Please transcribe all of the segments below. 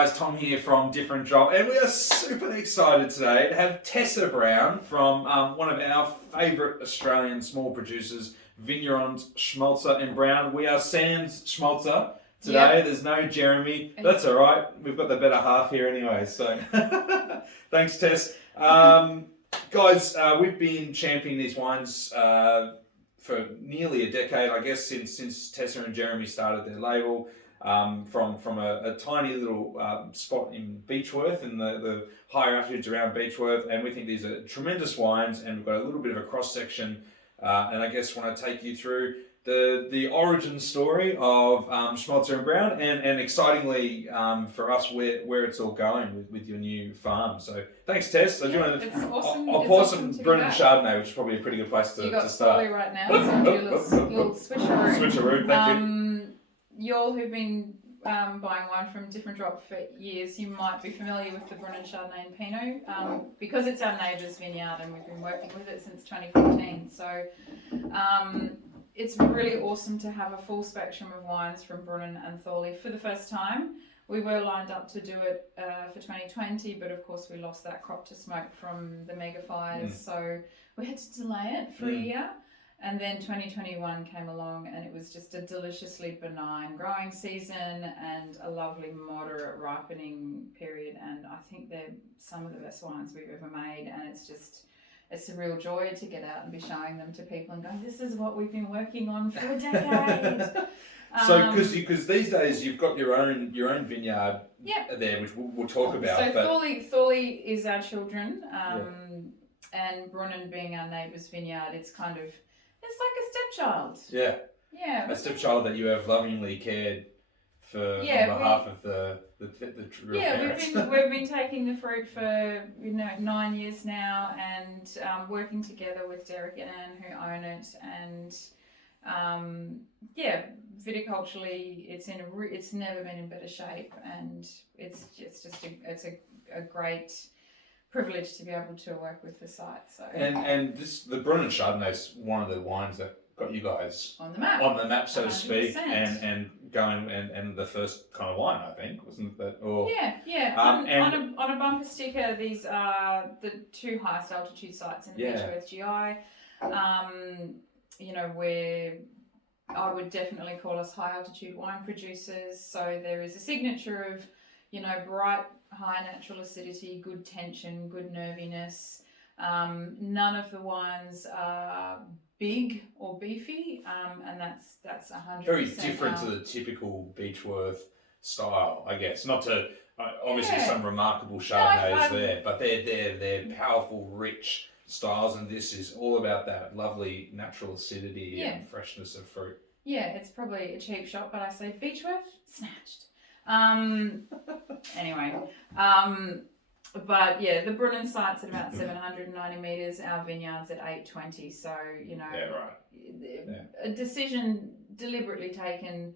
Guys, Tom here from Different Job, and we are super excited today to have Tessa Brown from one of our favourite Australian small producers, Vignerons Schmolzer and Brown. We are Sans Schmolzer today. Yep. There's no Jeremy. That's all right. We've got the better half here anyway. So thanks, Tess. Guys, we've been championing these wines for nearly a decade, I guess, since Tessa and Jeremy started their label. From a tiny little spot in Beechworth, in the higher altitudes around Beechworth, and we think these are tremendous wines, and we've got a little bit of a cross section, and I guess want to take you through the origin story of Schmolzer and Brown, and excitingly for us where it's all going with your new farm. So thanks, Tess. So I'll pour some Brilliant Chardonnay, which is probably a pretty good place to start. You got Thorley right now, so I'll do a little switcheroo. Switcheroo, thank you. You all who've been buying wine from Different Drop for years, you might be familiar with the Brilliance Chardonnay and Pinot because it's our neighbour's vineyard and we've been working with it since 2014. So it's really awesome to have a full spectrum of wines from Brunn and Thorley for the first time. We were lined up to do it for 2020, but of course we lost that crop to smoke from the mega fires, so we had to delay it for a year. And then 2021 came along and it was just a deliciously benign growing season and a lovely moderate ripening period. And I think they're some of the best wines we've ever made. And it's a real joy to get out and be showing them to people and going, this is what we've been working on for a decade. So, because these days you've got your own vineyard there, which we'll talk about. So Thorley is our children, and Brunn being our neighbour's vineyard, it's kind of... It's like a stepchild. Yeah. Yeah. A stepchild that you have lovingly cared for on behalf of the real parents. we've been taking the fruit for 9 years now, and working together with Derek and Anne who own it, and viticulturally it's never been in better shape, and it's a great privilege to be able to work with the site. So and the Brunn Chardonnay is one of the wines that got you guys on the map, so to speak, and going and the first kind of wine, I think, wasn't that? Or on a bumper sticker, these are the two highest altitude sites in the Beechworth GI. Where I would definitely call us high altitude wine producers. So there is a signature of bright, high natural acidity, good tension, good nerviness. None of the wines are big or beefy, and that's 100%. Very different to the typical Beechworth style, I guess. Not to obviously some remarkable Chardonnays there, but they're powerful, rich styles, and this is all about that lovely natural acidity and freshness of fruit. Yeah, it's probably a cheap shot, but I say Beechworth snatched. But yeah, the Brunn site's at about 790 metres, our vineyard's at 820, so a decision deliberately taken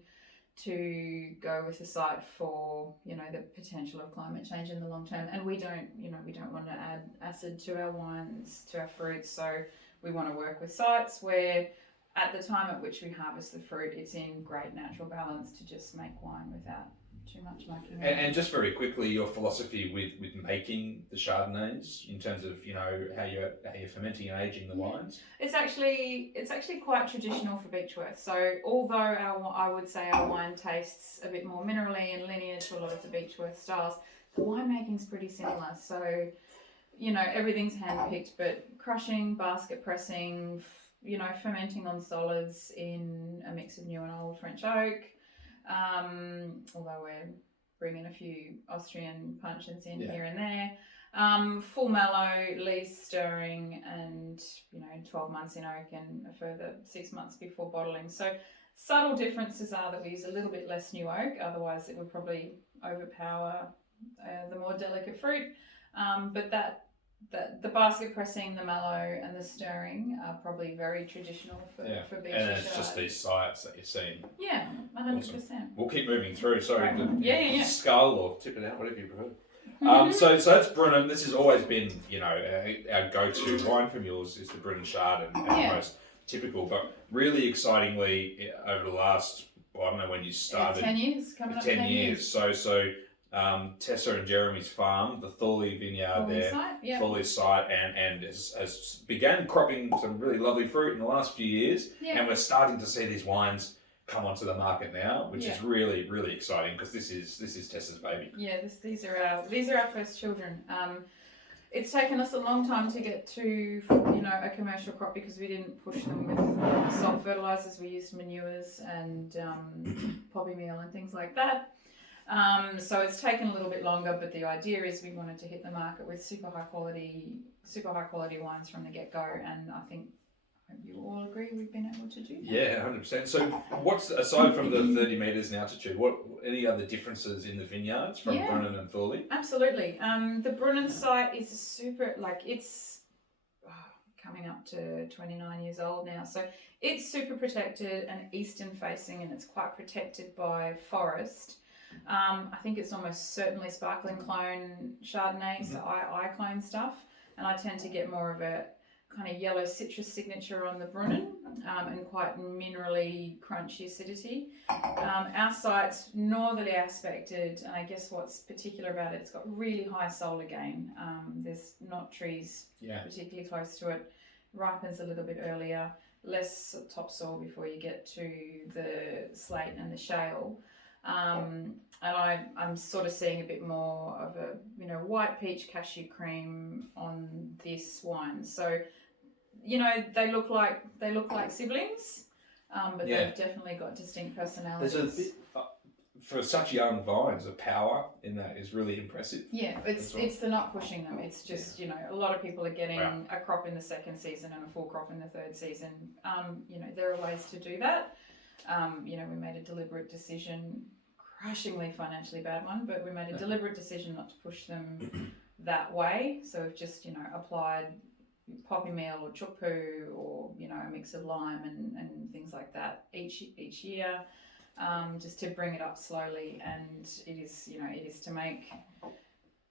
to go with the site for the potential of climate change in the long term, and we don't want to add acid to our wines, to our fruits, so we want to work with sites where at the time at which we harvest the fruit it's in great natural balance to just make wine without too much mucking. And just very quickly, your philosophy with making the Chardonnays in terms of how you're fermenting and aging the wines. It's actually quite traditional for Beechworth. So although I would say our wine tastes a bit more minerally and linear to a lot of the Beechworth styles, the winemaking's pretty similar. So everything's hand picked, but crushing, basket pressing, fermenting on solids in a mix of new and old French oak. Although we're bringing a few Austrian puncheons in here and there. Full mellow, lees stirring, and 12 months in oak and a further 6 months before bottling. So subtle differences are that we use a little bit less new oak, otherwise it would probably overpower the more delicate fruit. But the basket pressing, the mallow, and the stirring are probably very traditional for Beechworth. And it's just these sites that you're seeing. Yeah, 100%. Awesome. We'll keep moving through. Sorry, skull or tip it out, whatever you prefer. So that's Brunn. This has always been, our go-to wine from yours is the Brunn Chard and most typical. But really excitingly, over the last, I don't know when you started. 10 years, coming up 10 years. So Tessa and Jeremy's farm, the Thorley vineyard there, Thorley site, and has began cropping some really lovely fruit in the last few years, and we're starting to see these wines come onto the market now, which is really, really exciting because this is Tessa's baby. Yeah, these are our first children. It's taken us a long time to get to a commercial crop because we didn't push them with salt fertilizers. We used manures and poppy meal and things like that. So it's taken a little bit longer, but the idea is we wanted to hit the market with super high quality wines from the get-go, and I think you all agree we've been able to do that. Yeah, 100%. So what's, aside from the 30 metres in altitude, what any other differences in the vineyards from Brunnan and Thorley? Absolutely. The Brunnan site is super, it's coming up to 29 years old now, so it's super protected and eastern facing, and it's quite protected by forest. I think it's almost certainly sparkling clone Chardonnay, so I clone stuff, and I tend to get more of a kind of yellow citrus signature on the Brunnan, and quite minerally crunchy acidity. Our site's northerly aspected, and I guess what's particular about it, it's got really high solar gain. There's not trees particularly close to it, ripens a little bit earlier, less topsoil before you get to the slate and the shale. And I'm sort of seeing a bit more of a white peach cashew cream on this wine. So they look like siblings, but they've definitely got distinct personalities. There's a bit for such young vines, the power in that is really impressive. Yeah, it's the not pushing them. It's just a lot of people are getting a crop in the second season and a full crop in the third season. There are ways to do that. We made a deliberate decision, crushingly financially bad one, but we made a deliberate decision not to push them that way. So we've just, applied poppy meal or chook poo or, a mix of lime and things like that each year, just to bring it up slowly. And it is to make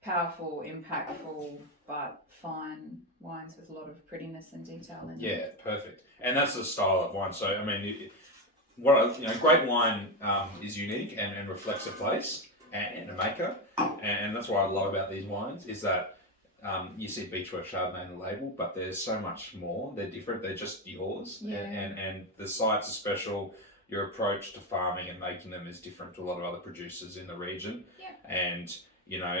powerful, impactful, but fine wines with a lot of prettiness and detail in them. Yeah, perfect. And that's the style of wine. So, I mean, great wine is unique and reflects a place and a maker, and that's what I love about these wines is that you see Beechworth Chardonnay on the label, but there's so much more. They're different. They're just yours, and the sites are special. Your approach to farming and making them is different to a lot of other producers in the region, and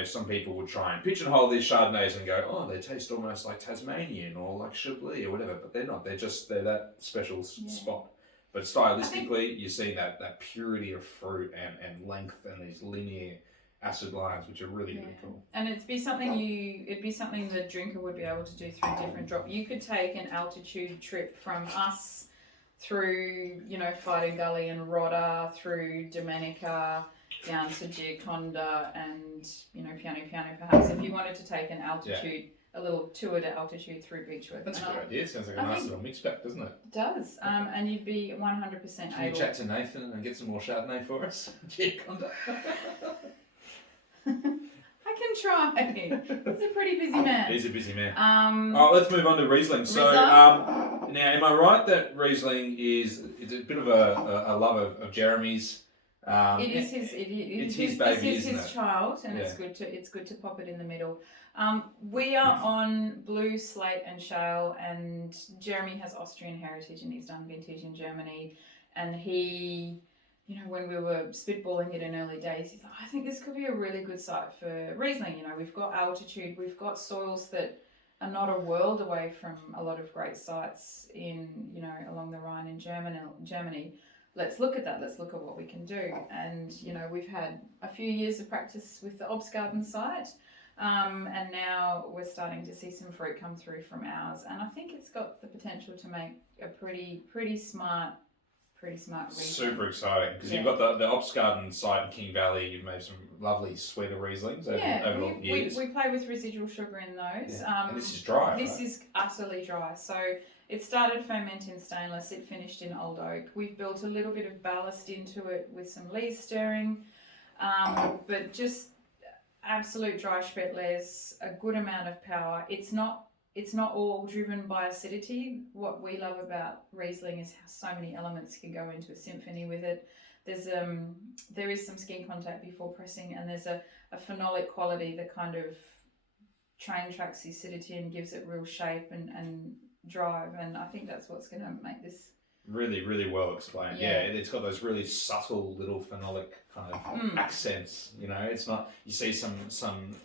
some people would try and pigeonhole these Chardonnays and go, oh, they taste almost like Tasmanian or like Chablis or whatever, but they're not. They're that special spot. But stylistically, you're seeing that purity of fruit and length and these linear acid lines, which are really, really cool. And it'd be something the drinker would be able to do through different drop. You could take an altitude trip from us through, Fighting Gully and Rodder, through Domenica, down to Giaconda and, Piano perhaps, if you wanted to take an altitude a little tour to altitude through Beechworth. That's a good idea. Sounds like a nice little mix pack, doesn't it? It does. And you'd be 100% able. Can you chat to Nathan and get some more Chardonnay for us? I can try. He's a pretty busy man. He's a busy man. Let's move on to Riesling. So, now, am I right that Riesling is a bit of a love of Jeremy's? It's his baby. This is his child, and it's good to pop it in the middle. We are on blue slate and shale, and Jeremy has Austrian heritage, and he's done vintage in Germany. And he, when we were spitballing it in early days, he's like, I think this could be a really good site for Riesling. We've got altitude, we've got soils that are not a world away from a lot of great sites in, along the Rhine in Germany. Let's look at that. Let's look at what we can do. And, we've had a few years of practice with the Obstgarten site. And now we're starting to see some fruit come through from ours. And I think it's got the potential to make a pretty smart Riesling. Super exciting. Because you've got the Obstgarten site in King Valley. You've made some lovely sweeter Rieslings over the years. We play with residual sugar in those. Yeah. And this is dry, This is utterly dry. So it started ferment in stainless. It finished in old oak. We've built a little bit of ballast into it with some lees stirring. But just absolute dry spätlese, a good amount of power. It's not all driven by acidity. What we love about Riesling is how so many elements can go into a symphony with it. There is some skin contact before pressing, and there's a phenolic quality that kind of train tracks the acidity and gives it real shape and drive. And I think that's what's going to make this really, really well explained. Yeah, it's got those really subtle little phenolic kind of accents. You know, it's not, you see some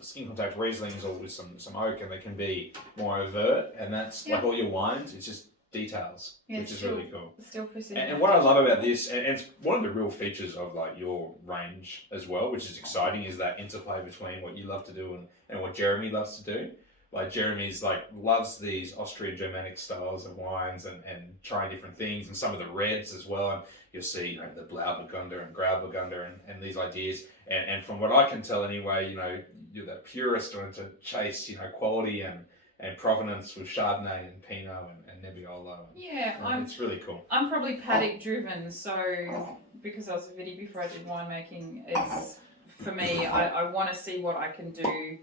skin contact Rieslings or with some oak, and they can be more overt, and that's like all your wines, it's just details, which is really cool. Still precision. And what I love about this, and it's one of the real features of like your range as well, which is exciting, is that interplay between what you love to do and what Jeremy loves to do. Like Jeremy's like loves these Austrian Germanic styles of wines and trying different things, and some of the reds as well. And you'll see, you know, the Blauburgunder and Grauburgunder and these ideas. And from what I can tell anyway, you know, you're that purist wanting to chase, you know, quality and provenance with Chardonnay and Pinot and Nebbiolo. It's really cool. I'm probably paddock driven, so because I was a viti before I did winemaking, it's for me, I want to see what I can do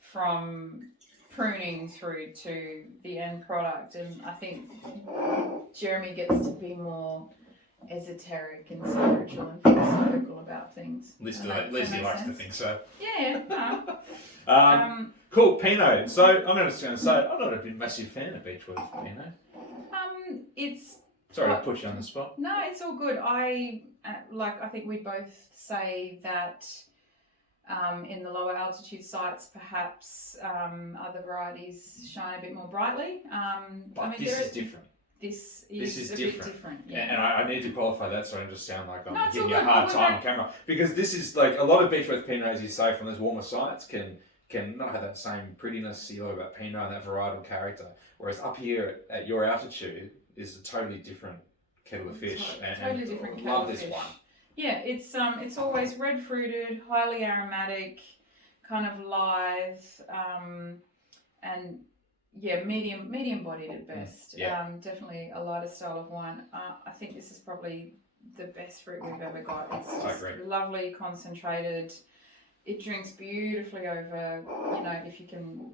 from pruning through to the end product, and I think Jeremy gets to be more esoteric and spiritual and philosophical about things. At least he likes to think so. Cool, Pinot. So I'm just going to say, I'm not a massive fan of Beechworth Pinot. It's sorry to put you on the spot. No, it's all good. I think we both say that in the lower altitude sites, perhaps other varieties shine a bit more brightly. This is different. This is a bit different. Yeah. And I need to qualify that so I don't just sound like I'm giving you a hard time on camera. Because this is like a lot of Beechworth Pinot, as you say, from those warmer sites can not have that same prettiness you know about Pinot and that varietal character. Whereas up here at your altitude is a totally different kettle of fish. Totally different kettle of fish. Love this one. Yeah, it's always red fruited, highly aromatic, kind of lithe, and medium bodied at best. Definitely a lighter style of wine. I think this is probably the best fruit we've ever got. It's just lovely, concentrated. It drinks beautifully over, you know, if you can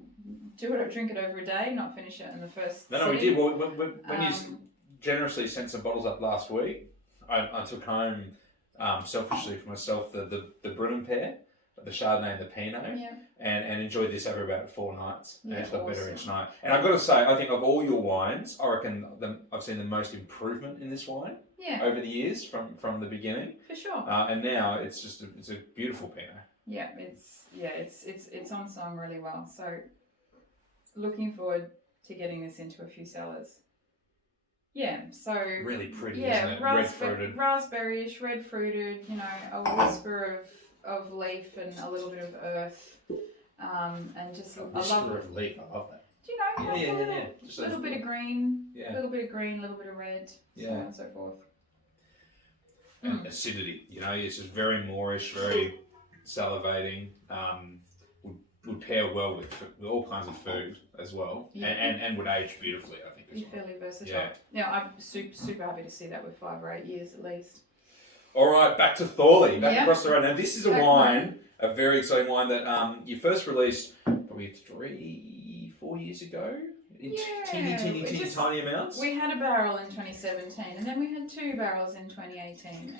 drink it over a day, not finish it in the first No, we did. Well, when you generously sent some bottles up last week, I took home, selfishly for myself, the Brunner pair, the Chardonnay and the Pinot, and enjoyed this over about 4 nights. And it's got better each night. And I've got to say, I think of all your wines, I reckon I've seen the most improvement in this wine over the years from the beginning. For sure. And now it's just it's a beautiful Pinot. Yeah, it's on song really well. So looking forward to getting this into a few cellars. Yeah, so really pretty, isn't it? Red fruited, raspberryish, red fruited. You know, a whisper of leaf and a little bit of earth, and just a whisper of leaf. I love that. Do you know? Just a little bit of green, a little bit of red, so on and so forth. And acidity, you know, it's just very moorish, very salivating. Would pair well with all kinds of food as well, and would age beautifully, I think. Be fairly versatile. Yeah, I'm super happy to see that with 5 or 8 years at least. All right, back to Thorley, across the road. Now this is a very exciting wine that you first released probably 3-4 years ago in teeny tiny amounts. We had a barrel in 2017, and then we had 2 barrels in 2018.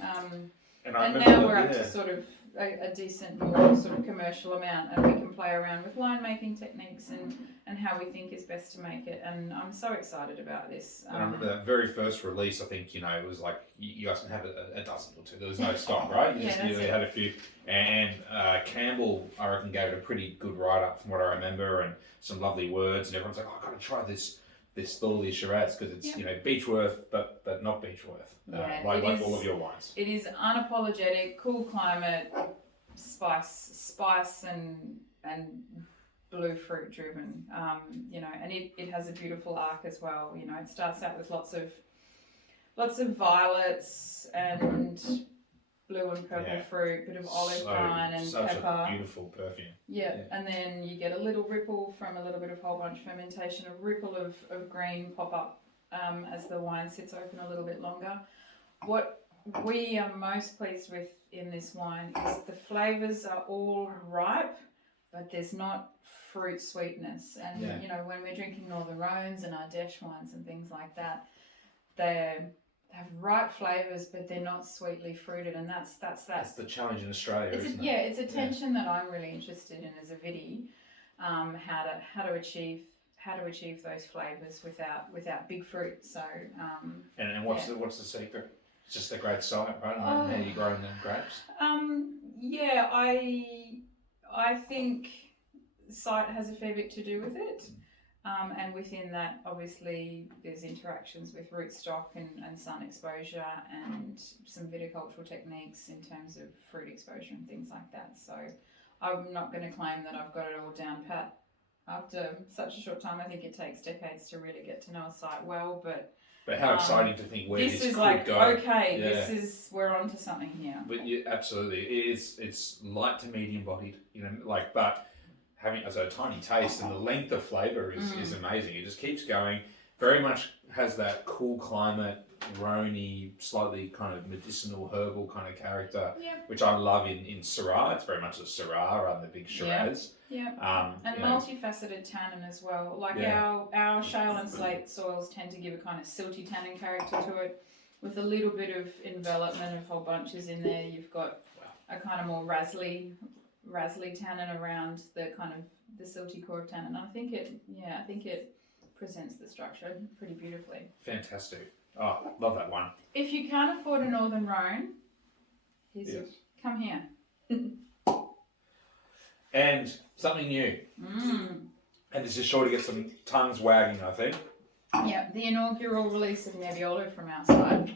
And now we're up to sort of a decent, more sort of commercial amount, and we can play around with winemaking techniques and how we think is best to make it. And I'm so excited about this. And I remember that very first release, I think, you know, it was like, you guys can have a dozen or 2. There was no stock, right? You had a few. And Campbell, I reckon, gave it a pretty good write-up from what I remember, and some lovely words, and everyone's like, I've got to try this Thorley Shiraz, because it's, you know, Beechworth, but not Beechworth, like all of your wines. It is unapologetic, cool climate, spice and blue fruit driven, you know, and it has a beautiful arc as well. You know, it starts out with lots of violets and blue and purple fruit, bit of olive brine and such pepper. A beautiful perfume. Yeah, and then you get a little ripple from a little bit of whole bunch fermentation, a ripple of green pop up as the wine sits open a little bit longer. What we are most pleased with in this wine is the flavours are all ripe, but there's not fruit sweetness. And you know, when we're drinking Northern Rhones and Ardèche wines and things like that, they have ripe flavors, but they're not sweetly fruited, and that's the challenge in Australia, isn't it? Yeah, it's a tension that I'm really interested in as a vidi, how to achieve those flavors without big fruit. So and what's the secret? It's just a great site, right? And how you growing them grapes? Yeah, I think site has a fair bit to do with it. And within that, obviously, there's interactions with rootstock and sun exposure and some viticultural techniques in terms of fruit exposure and things like that. So I'm not going to claim that I've got it all down pat after such a short time. I think it takes decades to really get to know a site well. But how exciting to think where this is could like, go. Okay, we're onto something here. But yeah, absolutely, it's light to medium bodied, but having as a tiny taste and the length of flavour is amazing. It just keeps going. Very much has that cool climate, Rhone-y, slightly kind of medicinal, herbal kind of character, which I love in Syrah. It's very much a Syrah rather than the big Shiraz. And multifaceted tannin as well. Like our shale and slate soils tend to give a kind of silty tannin character to it, with a little bit of envelopment of whole bunches in there. You've got a kind of more razzly tannin around the kind of the silty core of tannin. I think it presents the structure pretty beautifully. Fantastic. Oh, love that one. If you can't afford a Northern Rhone, come here. And something new. And this is sure to get some tongues wagging, I think. Yeah, the inaugural release of Nebbiolo from our side.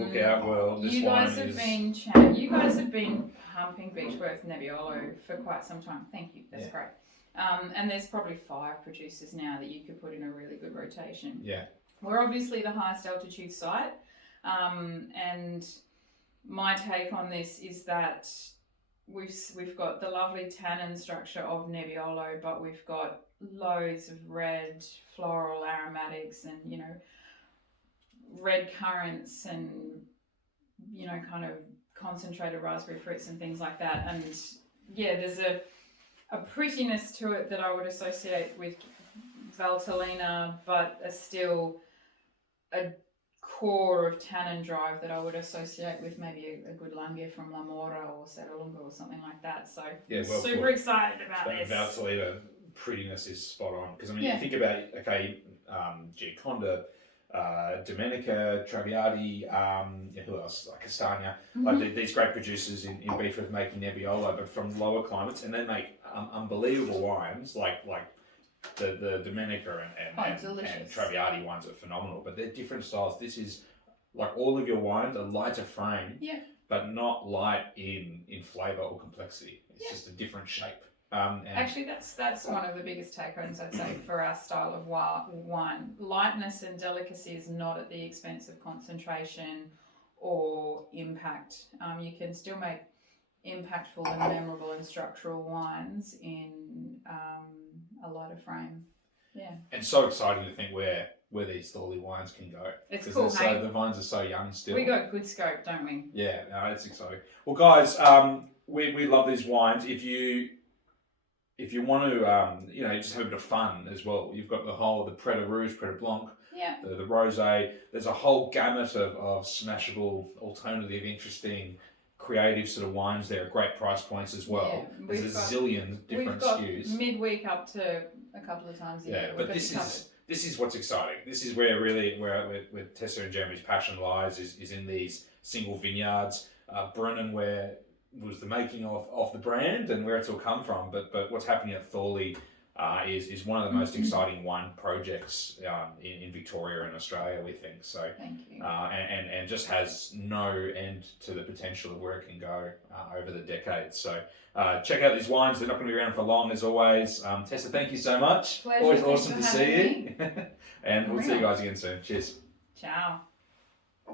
Look out, world. You guys have been pumping Beechworth Nebbiolo for quite some time. Thank you. That's great. And there's probably 5 producers now that you could put in a really good rotation. Yeah. We're obviously the highest altitude site. And my take on this is that we've got the lovely tannin structure of Nebbiolo, but we've got loads of red floral aromatics and, red currants and, kind of concentrated raspberry fruits and things like that. And there's a prettiness to it that I would associate with Valtellina, but still a core of tannin drive that I would associate with maybe a good Langhe from La Mora or Serralunga or something like that. So super excited about this. Valtellina prettiness is spot on, because you think about Gioconda, Domenica, Traviati, who else? Like Castagna, like these great producers in Beechworth making Nebbiolo, but from lower climates, and they make unbelievable wines like the Domenica and Traviati wines are phenomenal, but they're different styles. This is like all of your wines are lighter frame, but not light in flavour or complexity. It's just a different shape. Actually, that's one of the biggest take-homes, I'd say, for our style of wine. Lightness and delicacy is not at the expense of concentration or impact. You can still make impactful and memorable and structural wines in a lighter frame. Yeah. And so exciting to think where these Thorley wines can go. It's cool, the vines are so young still. We got good scope, don't we? Yeah, no, it's exciting. Well, guys, we love these wines. If you want to, just have a bit of fun as well. You've got the whole, the Pret de Rouge, Pret de Blanc, the Rosé. There's a whole gamut of smashable, alternative, interesting, creative sort of wines there at great price points as well. There's a zillion different SKUs. Midweek up to a couple of times a year. Yeah, but this is what's exciting. This is where Tessa and Jeremy's passion lies, is in these single vineyards. Brennan, where was the making of the brand and where it's all come from, but what's happening at Thorley is one of the most exciting wine projects in Victoria and Australia, we think. So, thank you. And just has no end to the potential of where it can go over the decades. So check out these wines. They're not going to be around for long, as always. Tessa, thank you so much. Pleasure. Always awesome to see you. And we'll see you guys again soon. Cheers. Ciao.